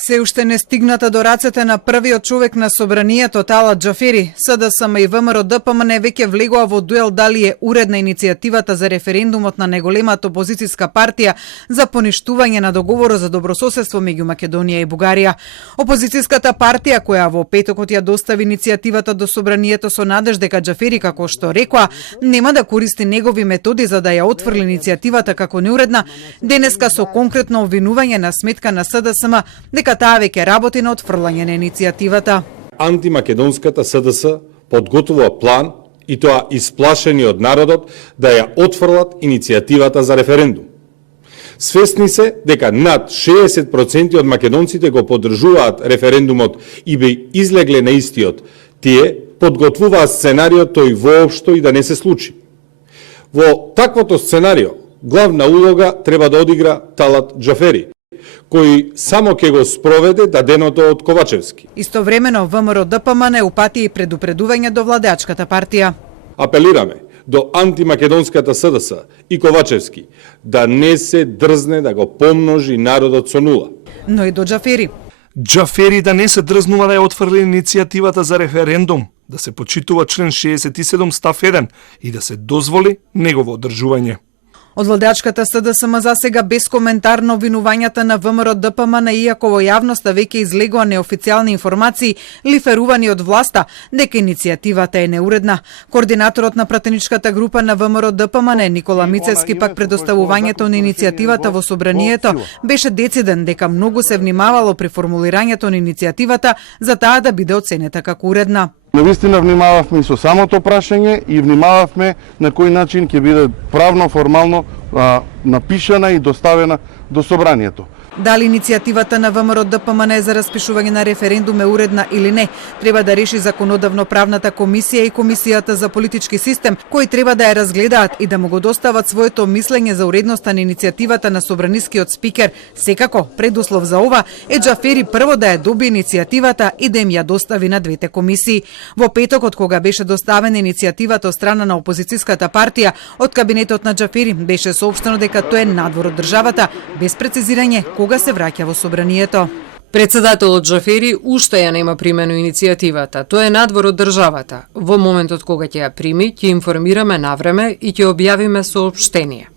Се уште не стигната до рацете на првиот човек на собранието Талат Џафери, СДСМ и ВМРО ДПМН веќе влегоа во дуел дали е уредна иницијативата за референдумот на неголемата опозицијска партија за поништување на договорот за добрососедство меѓу Македонија и Бугарија. Опозицијската партија која во петокот ја достави иницијативата до собранието со надеж дека Џафери, како што рекоа, нема да користи негови методи за да ја отфрли иницијативата како неуредна, денеска со конкретно обвинување на сметка на СДСМ дека таа веќе работи на отфрлање на иницијативата. Антимакедонската СДС подготвува план и тоа исплашени од народот да ја отфрлат иницијативата за референдум. Свесни се дека над 60% од македонците го поддржуваат референдумот и би излегле на истиот. Тие подготвуваат сценариот тој воопшто и да не се случи. Во таквото сценарио главна улога треба да одигра Талат Џафери, кој само ќе го спроведе даденото од Ковачевски. Истовремено ВМРО ДПМН упати и предупредување до владеачката партија. Апелираме до антимакедонската СДС и Ковачевски да не се дрзне да го помножи народот со нула. Но и до Џафери. Џафери да не се дрзнува да ја отфрли иницијативата за референдум, да се почитува член 67 став 1 и да се дозволи негово одржување. Од владеачката СДСМ засега без коментар на обвинувањата на ВМРО ДПМН, иако во јавноста веќе излегоа неофицијални информации лиферувани од власта дека иницијативата е неуредна. Координаторот на пратеничката група на ВМРО ДПМН Никола Мицевски пак предоставувањето на иницијативата во собранието беше дециден дека многу се внимавало при формулирањето на иницијативата за таа да биде оценета како уредна. Навистина внимававме и со самото прашање и внимававме на кој начин ќе биде правно, формално напишана и доставена до собранието. Дали иницијативата на ВМРО ДПМН за распишување на референдум е уредна или не, треба да реши Законодавно-правната комисија и Комисијата за политички систем, кои треба да ја разгледаат и да му го достават своето мислење за уредноста на иницијативата на собранискиот спикер. Секако, предуслов за ова е Џафери прво да ја доби иницијативата и да им ја достави на двете комисии. Во петокот, кога беше доставена иницијативата од страна на опозицијската партија, од кабинетот на Џафери беше соопштено дека тој е надвор од државата, без прецизирање кога се враќа во собранието. Председателот Џафери уште ја нема примено иницијативата. Тоа е надвор од државата. Во моментот кога ќе ја прими, ќе информираме навреме и ќе објавиме соопштение.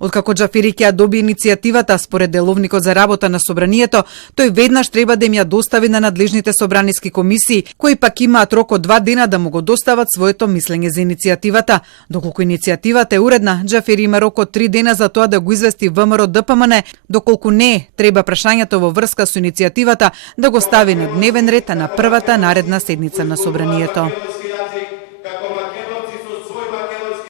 Откако Џафери ќе ја доби иницијативата, според деловникот за работа на собранието, тој веднаш треба да им ја достави на надлежните собраниски комисии, кои пак имаат рок од 2 дена да му го достават своето мислење за иницијативата. Доколку иницијативата е уредна, Џафери има рок од 3 дена за тоа да го извести ВМРО ДПМН, доколку не, треба прашањето во врска со иницијативата да го стави на дневен ред на првата наредна седница на собранието.